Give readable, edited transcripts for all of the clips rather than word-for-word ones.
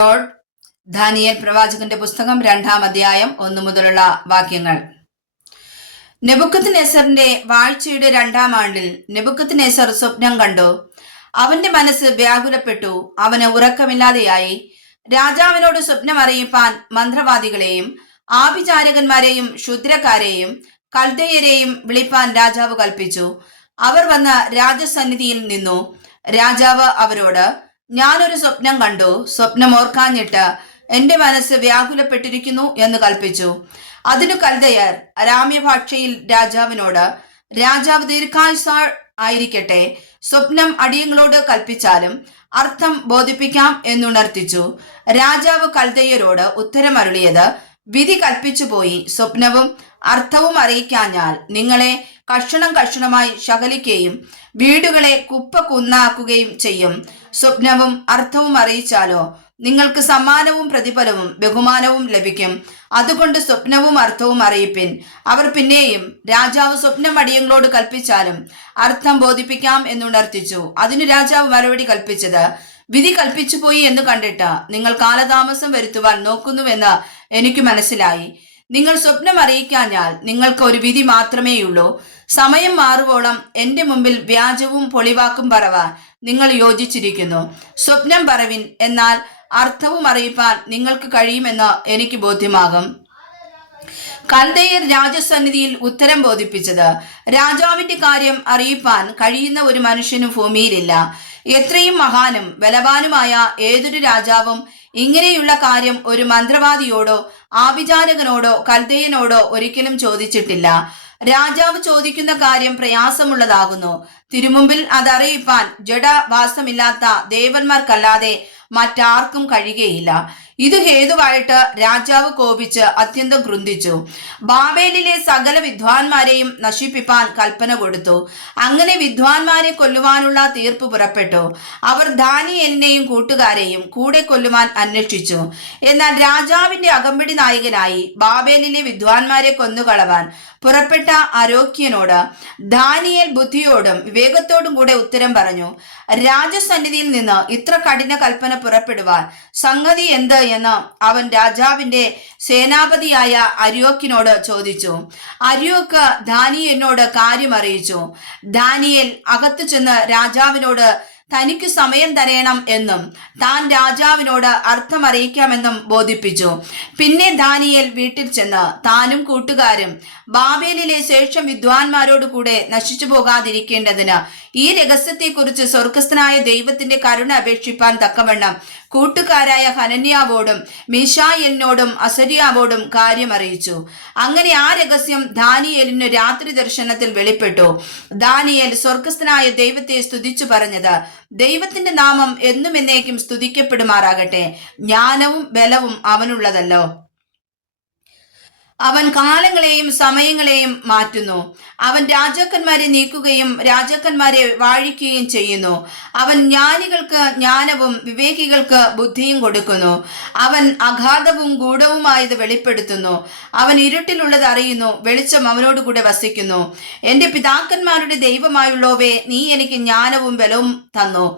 Lord. Daniel പ്രവാചകന്റെ പുസ്തകം 2-ാം അധ്യായം 1 മുതലുള്ള വാക്യങ്ങൾ. നെബൂഖദ്നേസറിന്റെ വാഴ്ചയുടെ 2-ാം ആണ്ടിൽ നെബൂഖദ്നേസർ സ്വപ്നം കണ്ടു. അവന്റെ മനസ്സ് വ്യാകുലപ്പെട്ടു, അവന് ഉറക്കമില്ലാതെയായി. രാജാവിനോട് സ്വപ്നം അറിയിപ്പാൻ മന്ത്രവാദികളെയും ആഭിചാരകന്മാരെയും ശൂദ്രക്കാരെയും കൽദയരെയും വിളിപ്പാൻ രാജാവ് കൽപ്പിച്ചു. അവർ വന്ന് രാജസന്നിധിയിൽ നിന്നു. രാജാവ് അവരോട്, ഞാനൊരു സ്വപ്നം കണ്ടു, സ്വപ്നം ഓർക്കാഞ്ഞിട്ട് എന്റെ മനസ്സ് വ്യാകുലപ്പെട്ടിരിക്കുന്നു എന്ന് കൽപ്പിച്ചു. അതിനു കൽദയർ അരാമ്യ ഭാഷയിൽ രാജാവിനോട്, രാജാവ് ദീർഘായുസ്സാൾ ആയിരിക്കട്ടെ, സ്വപ്നം അടിയങ്ങളോട് കൽപ്പിച്ചാലും അർത്ഥം ബോധിപ്പിക്കാം എന്നുണർത്തിച്ചു. രാജാവ് കൽദയരോട് ഉത്തരമരുളിയത്, വിധി കൽപ്പിച്ചു പോയി. സ്വപ്നവും അർത്ഥവും അറിയിക്കാഞ്ഞാൽ നിങ്ങളെ കഷണം കഷണമായി ശകലിക്കുകയും വീടുകളെ കുപ്പ കുന്നാക്കുകയും ചെയ്യും. സ്വപ്നവും അർത്ഥവും അറിയിച്ചാലോ നിങ്ങൾക്ക് സമ്മാനവും പ്രതിഫലവും ബഹുമാനവും ലഭിക്കും. അതുകൊണ്ട് സ്വപ്നവും അർത്ഥവും അറിയിപ്പിൻ. അവർ പിന്നെയും, രാജാവ് സ്വപ്നം അടിയങ്ങളോട് കൽപ്പിച്ചാലും അർത്ഥം ബോധിപ്പിക്കാം എന്നുണർത്തിച്ചു. അതിനു രാജാവ് മറുപടി കൽപ്പിച്ചത്, വിധി കൽപ്പിച്ചു പോയി എന്ന് കണ്ടിട്ട് നിങ്ങൾ കാലതാമസം വരുത്തുവാൻ നോക്കുന്നുവെന്ന് എനിക്ക് മനസ്സിലായി. നിങ്ങൾ സ്വപ്നം അറിയിക്കാഞ്ഞാൽ നിങ്ങൾക്ക് ഒരു വിധി മാത്രമേയുള്ളൂ. സമയം മാറുവോളം എന്റെ മുമ്പിൽ വ്യാജവും പൊളിവാക്കും പറവാൻ നിങ്ങൾ യോജിച്ചിരിക്കുന്നു. സ്വപ്നം പറവിൻ, എന്നാൽ അർത്ഥവും അറിയിപ്പാൻ നിങ്ങൾക്ക് കഴിയുമെന്ന് എനിക്ക് ബോധ്യമാകും. കൽദയർ രാജസന്നിധിയിൽ ഉത്തരം ബോധിപ്പിച്ചത്, രാജാവിന്റെ കാര്യം അറിയിപ്പാൻ കഴിയുന്ന ഒരു മനുഷ്യനും ഭൂമിയിലില്ല. എത്രയും മഹാനും ബലവാനുമായ ഏതൊരു രാജാവും ഇങ്ങനെയുള്ള കാര്യം ഒരു മന്ത്രവാദിയോടോ ആഭിചാരകനോടോ കൽദയനോടോ ഒരിക്കലും ചോദിച്ചിട്ടില്ല. രാജാവ് ചോദിക്കുന്ന കാര്യം പ്രയാസമുള്ളതാകുന്നു. തിരുമുമ്പിൽ അതറിയിപ്പാൻ ജഡവാസമില്ലാത്ത ദേവന്മാർക്കല്ലാതെ മറ്റാർക്കും കഴിയുകയില്ല. ഇത് ഹേതുവായിട്ട് രാജാവ് കോപിച്ച് അത്യന്തം ക്രുന്ധിച്ചു. ബാബേലിലെ സകല വിദ്വാൻമാരെയും നശിപ്പിപ്പാൻ കൽപ്പന കൊടുത്തു. അങ്ങനെ വിദ്വാൻമാരെ കൊല്ലുവാനുള്ള തീർപ്പ് പുറപ്പെട്ടു. അവർ ദാനിയേലിനെയും കൂട്ടുകാരെയും കൂടെ കൊല്ലുവാൻ അന്വേഷിച്ചു. എന്നാൽ രാജാവിന്റെ അകമ്പടി നായകനായി ബാബേലിലെ വിദ്വാൻമാരെ കൊന്നുകളവാൻ പുറപ്പെട്ട അരോക്യനോട് ദാനിയേൽ ബുദ്ധിയോടും വിവേകത്തോടും കൂടെ ഉത്തരം പറഞ്ഞു. രാജസന്നിധിയിൽ നിന്ന് ഇത്ര കഠിന കൽപ്പന പുറപ്പെടുവാൻ സംഗതി എന്ത് എന്ന് അവൻ രാജാവിന്റെ സേനാപതിയായ അര്യോക്കിനോട് ചോദിച്ചു. അര്യോക്ക് ദാനിയേലിനോട് കാര്യം അറിയിച്ചു. ദാനിയേൽ അകത്തു ചെന്ന് രാജാവിനോട് തനിക്ക് സമയം തരയണം എന്നും താൻ രാജാവിനോട് അർത്ഥം അറിയിക്കാമെന്നും ബോധിപ്പിച്ചു. പിന്നെ ദാനിയേൽ വീട്ടിൽ ചെന്ന് താനും കൂട്ടുകാരും ബാബേലിലെ ശേഷം വിദ്വാൻമാരോട് കൂടെ നശിച്ചു പോകാതിരിക്കേണ്ടതിന് ഈ രഹസ്യത്തെക്കുറിച്ച് സ്വർഗസ്ഥനായ ദൈവത്തിന്റെ കരുണ അപേക്ഷിപ്പാൻ തക്കവണ്ണം കൂട്ടുകാരായ ഹനന്യാവോടും മീശായേലിനോടും അസര്യാവോടും കാര്യം അറിയിച്ചു. അങ്ങനെ ആ രഹസ്യം ദാനിയേലിന് രാത്രി ദർശനത്തിൽ വെളിപ്പെട്ടു. ദാനിയേൽ സ്വർഗസ്ഥനായ ദൈവത്തെ സ്തുതിച്ചു പറഞ്ഞത്, ദൈവത്തിന്റെ നാമം എന്നും എന്നേക്കും സ്തുതിക്കപ്പെടുമാറാകട്ടെ. ജ്ഞാനവും ബലവും അവനുള്ളതല്ലോ. അവൻ കാലങ്ങളെയും സമയങ്ങളെയും മാറ്റുന്നു. അവൻ രാജാക്കന്മാരെ നീക്കുകയും രാജാക്കന്മാരെ വാഴിക്കുകയും ചെയ്യുന്നു. അവൻ ജ്ഞാനികൾക്ക് ജ്ഞാനവും വിവേകികൾക്ക് ബുദ്ധിയും കൊടുക്കുന്നു. അവൻ അഗാധവും ഗൂഢവുമായത് വെളിപ്പെടുത്തുന്നു. അവൻ ഇരുട്ടിലുള്ളത് അറിയുന്നു, വെളിച്ചം അവനോടുകൂടെ വസിക്കുന്നു. എന്റെ പിതാക്കന്മാരുടെ ദൈവമായുള്ളവേ, നീ എനിക്ക് ജ്ഞാനവും ബലവും തന്നു.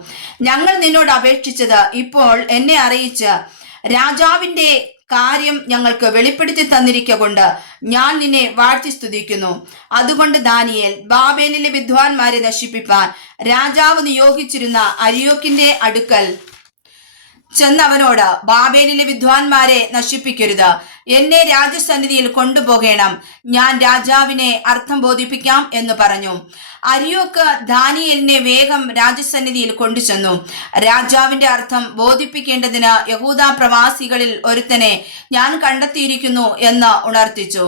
ഞങ്ങൾ നിന്നോട് അപേക്ഷിച്ചത് ഇപ്പോൾ എന്നെ അറിയിച്ച് രാജാവിന്റെ കാര്യം ഞങ്ങൾക്ക് വെളിപ്പെടുത്തി തന്നിരിക്കൊണ്ട് ഞാൻ നിന്നെ വാഴ്ത്തി സ്തുതിക്കുന്നു. അതുകൊണ്ട് ദാനിയേൽ ബാബേലിലെ വിദ്വാൻമാരെ നശിപ്പിപ്പാൻ രാജാവ് നിയോഗിച്ചിരുന്ന അര്യോക്കിന്റെ അടുക്കൽ ചെന്നവനോട്, ബാബേലിലെ വിദ്വാൻമാരെ നശിപ്പിക്കരുത്, എന്നെ രാജസന്നിധിയിൽ കൊണ്ടുപോകണം, ഞാൻ രാജാവിനെ അർത്ഥം ബോധിപ്പിക്കാം എന്ന് പറഞ്ഞു. അര്യോക്ക് ദാനിയേലിനെ വേഗം രാജസന്നിധിയിൽ കൊണ്ടുചെന്നു. രാജാവിന്റെ അർത്ഥം ബോധിപ്പിക്കേണ്ടതിന് യഹൂദ പ്രവാസികളിൽ ഒരുത്തനെ ഞാൻ കണ്ടെത്തിയിരിക്കുന്നു എന്ന് ഉണർത്തിച്ചു.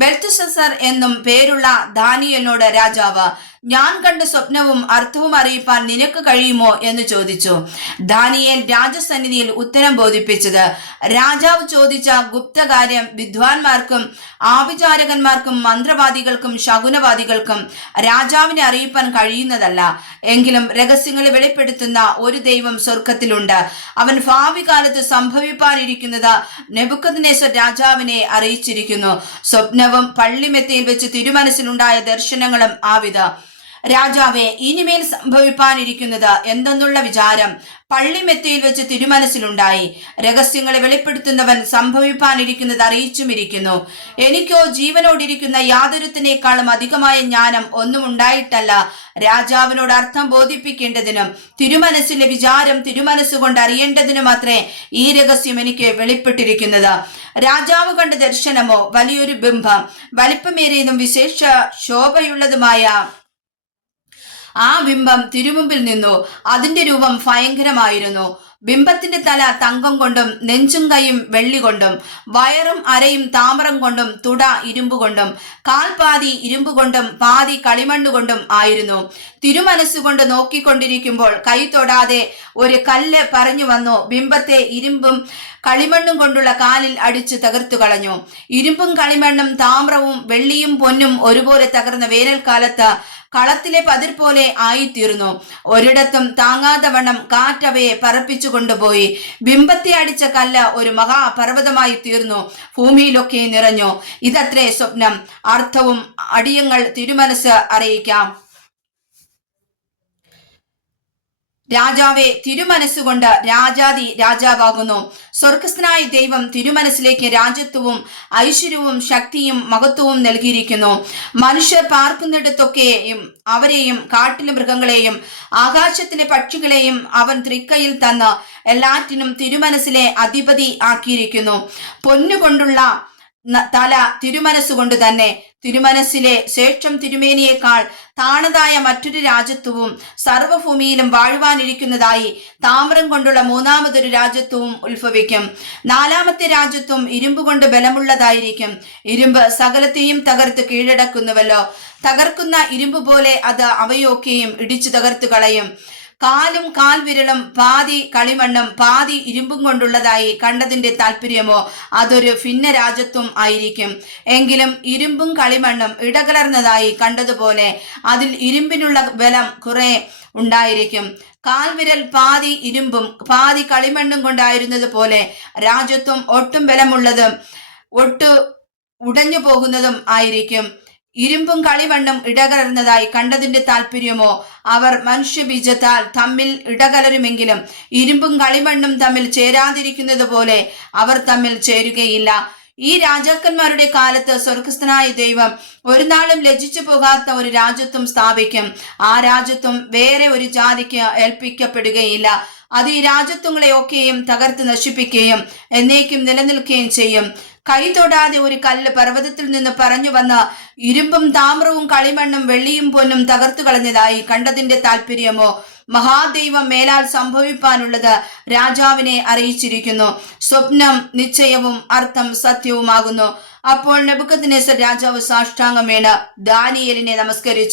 ബെൽത്ശസ്സർ എന്നും പേരുള്ള ദാനിയേലിനോട് രാജാവ്, ഞാൻ കണ്ട സ്വപ്നവും അർത്ഥവും അറിയിപ്പാൻ നിനക്ക് കഴിയുമോ എന്ന് ചോദിച്ചു. ദാനിയേൽ രാജസന്നിധിയിൽ ഉത്തരം ബോധിപ്പിച്ചത്, രാജാവ് ചോദിച്ച ഗുപ്തകാര്യം വിദ്വാൻമാർക്കും ആഭിചാരകന്മാർക്കും മന്ത്രവാദികൾക്കും ശകുനവാദികൾക്കും രാജാവിനെ അറിയിപ്പാൻ കഴിയുന്നതല്ല. എങ്കിലും രഹസ്യങ്ങളെ വെളിപ്പെടുത്തുന്ന ഒരു ദൈവം സ്വർഗത്തിലുണ്ട്. അവൻ ഭാവി കാലത്ത് സംഭവിപ്പാനിരിക്കുന്നത് നെബൂഖദ്നേസർ രാജാവിനെ അറിയിച്ചിരിക്കുന്നു. സ്വപ്നവും പള്ളിമെത്തയിൽ വെച്ച് തിരുമനസ്സിലുണ്ടായ ദർശനങ്ങളും ആവിധ. രാജാവെ, ഇനിമേൽ സംഭവിപ്പാനിരിക്കുന്നത് എന്തെന്നുള്ള വിചാരം പള്ളിമെത്തയിൽ വെച്ച് തിരുമനസ്സിലുണ്ടായി. രഹസ്യങ്ങളെ വെളിപ്പെടുത്തുന്നവൻ സംഭവിപ്പാനിരിക്കുന്നത് അറിയിച്ചുമിരിക്കുന്നു. എനിക്കോ ജീവനോടിരിക്കുന്ന യാതൊരുത്തിനേക്കാളും അധികമായ ജ്ഞാനം ഒന്നും ഉണ്ടായിട്ടല്ല, രാജാവിനോട് അർത്ഥം ബോധിപ്പിക്കേണ്ടതിനും തിരുമനസ്സിലെ വിചാരം തിരുമനസ്സുകൊണ്ട് അറിയേണ്ടതിനുമത്രേ ഈ രഹസ്യം എനിക്ക് വെളിപ്പെട്ടിരിക്കുന്നത്. രാജാവ് കണ്ട ദർശനമോ വലിയൊരു ബിംബം, വലിപ്പമേറിയതും വിശേഷ ശോഭയുള്ളതുമായ ആ ബിംബം തിരുമുമ്പിൽ നിന്നു. അതിന്റെ രൂപം ഭയങ്കരമായിരുന്നു. ബിംബത്തിന്റെ തല തങ്കം കൊണ്ടും നെഞ്ചും കൈയും വെള്ളി കൊണ്ടും വയറും അരയും താമ്രം കൊണ്ടും തുട ഇരുമ്പ് കൊണ്ടും കാൽപാതി ഇരുമ്പ് കൊണ്ടും പാതി കളിമണ്ണ് കൊണ്ടും ആയിരുന്നു. തിരുമനസ്സുകൊണ്ട് നോക്കിക്കൊണ്ടിരിക്കുമ്പോൾ കൈ തൊടാതെ ഒരു കല്ല് പറഞ്ഞു വന്നു ബിംബത്തെ ഇരുമ്പും കളിമണ്ണും കൊണ്ടുള്ള കാലിൽ അടിച്ചു തകർത്തു കളഞ്ഞു. ഇരുമ്പും കളിമണ്ണും താമ്രവും വെള്ളിയും പൊന്നും ഒരുപോലെ തകർന്ന വേനൽക്കാലത്ത് കളത്തിലെ പതിർ പോലെ ആയിത്തീർന്നു. ഒരിടത്തും താങ്ങാതെ വണ്ണം കാറ്റവയെ പറപ്പിച്ചു കൊണ്ടുപോയി. ബിംബത്തെ അടിച്ച കല്ല് ഒരു മഹാപർവ്വതമായി തീർന്നു, ഭൂമിയിലൊക്കെ നിറഞ്ഞു. ഇതത്രേ സ്വപ്നം. അർത്ഥവും അടിയങ്ങൾ തിരുമനസ് അറിയിക്കാം. രാജാവെ, തിരുമനസ്സുകൊണ്ട് രാജാതി രാജാവാകുന്നു. സ്വർഗസ്ഥനായ ദൈവം തിരുമനസ്സിലേക്ക് രാജ്യത്വവും ഐശ്വര്യവും ശക്തിയും മഹത്വവും നൽകിയിരിക്കുന്നു. മനുഷ്യർ പാർക്കുന്നിടത്തൊക്കെയും അവരെയും കാട്ടിലെ മൃഗങ്ങളെയും ആകാശത്തിലെ പക്ഷികളെയും അവൻ തൃക്കൈയിൽ തന്ന് എല്ലാറ്റിനും തിരുമനസ്സിലെ അധിപതി ആക്കിയിരിക്കുന്നു. പൊന്നുകൊണ്ടുള്ള തല തിരുമനസ്സുകൊണ്ട് തന്നെ. തിരുമനസ്സിലെ ശേഷം തിരുമേനിയേക്കാൾ താണതായ മറ്റൊരു രാജ്യത്വവും സർവഭൂമിയിലും വാഴുവാനിരിക്കുന്നതായി താമ്രം കൊണ്ടുള്ള മൂന്നാമതൊരു രാജ്യത്വവും ഉത്ഭവിക്കും. നാലാമത്തെ രാജ്യത്വം ഇരുമ്പ് കൊണ്ട് ബലമുള്ളതായിരിക്കും. ഇരുമ്പ് സകലത്തെയും തകർത്ത് കീഴടക്കുന്നുവല്ലോ. തകർക്കുന്ന ഇരുമ്പ് പോലെ അത് അവയൊക്കെയും ഇടിച്ചു തകർത്തു കളയും. കാലും കാൽവിരലും പാതി കളിമണ്ണും പാതി ഇരുമ്പും കൊണ്ടുള്ളതായി കണ്ടതിന്റെ താല്പര്യമോ അതൊരു ഭിന്ന രാജ്യത്വം ആയിരിക്കും. എങ്കിലും ഇരുമ്പും കളിമണ്ണും ഇടകലർന്നതായി കണ്ടതുപോലെ അതിൽ ഇരുമ്പിനുള്ള ബലം കുറെ ഉണ്ടായിരിക്കും. കാൽവിരൽ പാതി ഇരുമ്പും പാതി കളിമണ്ണും കൊണ്ടായിരുന്നത് പോലെ രാജ്യത്വം ഒട്ടും ബലമുള്ളതും ഉടഞ്ഞു പോകുന്നതും ആയിരിക്കും. ഇരുമ്പും കളിമണ്ണും ഇടകലർന്നതായി കണ്ടതിന്റെ താല്പര്യമോ അവർ മനുഷ്യബീജത്താൽ തമ്മിൽ ഇടകലരുമെങ്കിലും ഇരുമ്പും കളിമണ്ണും തമ്മിൽ ചേരാതിരിക്കുന്നത് പോലെ അവർ തമ്മിൽ ചേരുകയില്ല. ഈ രാജാക്കന്മാരുടെ കാലത്ത് സ്വർഗസ്ഥനായ ദൈവം ഒരു നാളും ലജ്ജിച്ചു പോകാത്ത ഒരു രാജ്യത്വം സ്ഥാപിക്കും. ആ രാജ്യത്വം വേറെ ഒരു ജാതിക്ക് ഏൽപ്പിക്കപ്പെടുകയില്ല. അത് ഈ രാജ്യത്വങ്ങളെ ഒക്കെയും തകർത്ത് നശിപ്പിക്കുകയും എന്നേക്കും നിലനിൽക്കുകയും ചെയ്യും. കൈ തൊടാതെ ഒരു കല്ല് പർവ്വതത്തിൽ നിന്ന് പറഞ്ഞു വന്ന ഇരുമ്പും താമ്രവും കളിമണ്ണും വെള്ളിയും പൊന്നും തകർത്തു കളഞ്ഞതായി കണ്ടതിന്റെ താല്പര്യമോ മഹാദൈവം മേലാൽ സംഭവിപ്പാനുള്ളത് രാജാവിനെ അറിയിച്ചിരിക്കുന്നു. സ്വപ്നം നിശ്ചയവും അർത്ഥം സത്യവുമാകുന്നു. അപ്പോൾ നെബൂഖദ്നേസർ രാജാവ് സാഷ്ടാംഗം വീണ് ദാനിയേലിനെ നമസ്കരിച്ചു.